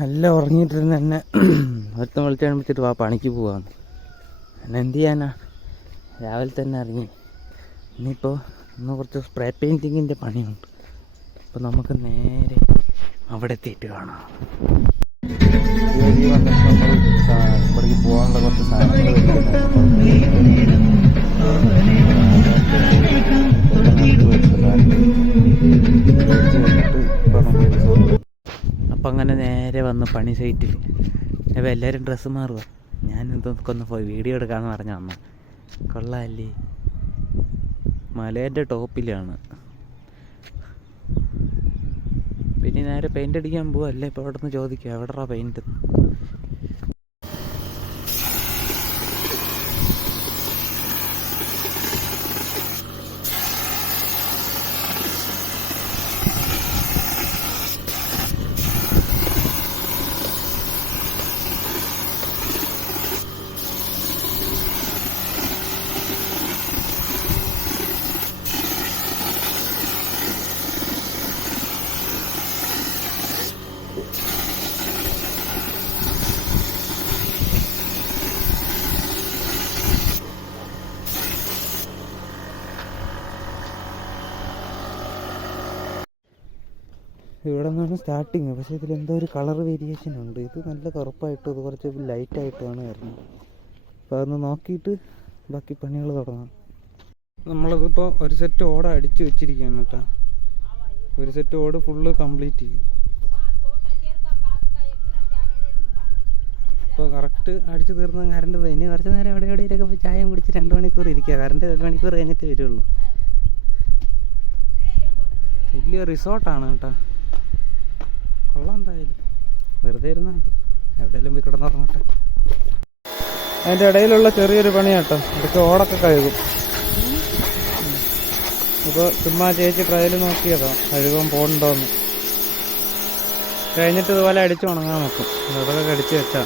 എല്ലാം ഉറങ്ങിയിട്ടിരുന്ന് എന്നെ ഒരുത്തം വിളിച്ച് വാ പണിക്ക് പോവാന്ന്. എന്നെ എന്ത് ചെയ്യാനാ? രാവിലെ തന്നെ ഇറങ്ങി. ഇനിയിപ്പോൾ ഇന്ന് കുറച്ച് സ്പ്രേ പെയിന്റിങ്ങിന്റെ പണിയുണ്ട്. അപ്പോൾ നമുക്ക് നേരെ അവിടെ എത്തിയിട്ട് കാണാം. അപ്പം അങ്ങനെ നേരെ വന്ന് പണി സൈറ്റിൽ അപ്പോൾ എല്ലാവരും ഡ്രസ്സ് മാറുക ഞാൻ എന്തൊക്കെ ഒന്ന് പോയി വീഡിയോ എടുക്കാമെന്ന് പറഞ്ഞ വന്നു. കൊള്ളാമല്ലേ മലേന്റെ ടോപ്പിലാണ് പിന്നെ നേരെ പെയിന്റ് അടിക്കാൻ പോവുക അല്ലേ ഇപ്പോൾ അവിടെ നിന്ന് ചോദിക്കുക എവിടെടാ പെയിന്റ് ഇവിടെ നിന്നാണ് സ്റ്റാർട്ടിങ് പക്ഷേ ഇതിൽ എന്തോ ഒരു കളർ വേരിയേഷൻ ഉണ്ട്. ഇത് നല്ല കറുപ്പായിട്ട് ഇത് കുറച്ച് ലൈറ്റായിട്ടാണ് വരുന്നത്. അപ്പോൾ അതൊന്ന് നോക്കിയിട്ട് ബാക്കി പണികൾ തുടങ്ങാം. നമ്മളതിപ്പോൾ ഒരു സെറ്റ് ഓട അടിച്ച് വെച്ചിരിക്കുകയാണ് കേട്ടോ. ഒരു സെറ്റ് ഓട് ഫുള്ള് കംപ്ലീറ്റ് ചെയ്യും. ഇപ്പോൾ കറക്റ്റ് അടിച്ച് തീർന്ന കറണ്ട് പോയി. ഇനി കുറച്ച് നേരം എവിടെ എവിടെയൊക്കെ പോയി ചായം കുടിച്ച് രണ്ട് മണിക്കൂർ ഇരിക്കുക. കറണ്ട് ഒരു മണിക്കൂർ കഴിഞ്ഞിട്ട് വരുള്ളൂ. വലിയ റിസോർട്ടാണ് കേട്ടോ. കൊള്ളാം എന്തായാലും. വെറുതെ ഇരുന്നാൽ മതി. എവിടെയെങ്കിലും പോയി കിടന്നുറങ്ങട്ടെ അതിന്റെ ഇടയിലുള്ള ചെറിയൊരു പണിയാട്ടോ ഇതൊക്കെ ഓടൊക്കെ കഴുകും. ഇപ്പോൾ ചുമ്മാ ചേച്ചി ട്രയൽ നോക്കിയതാ. കഴുകാൻ പോകണ്ടോന്ന്. കഴിഞ്ഞിട്ട് ഇതുപോലെ അടിച്ചു ഉണങ്ങാൻ നോക്കും അതൊക്കെ കടിച്ചു വെച്ചാ.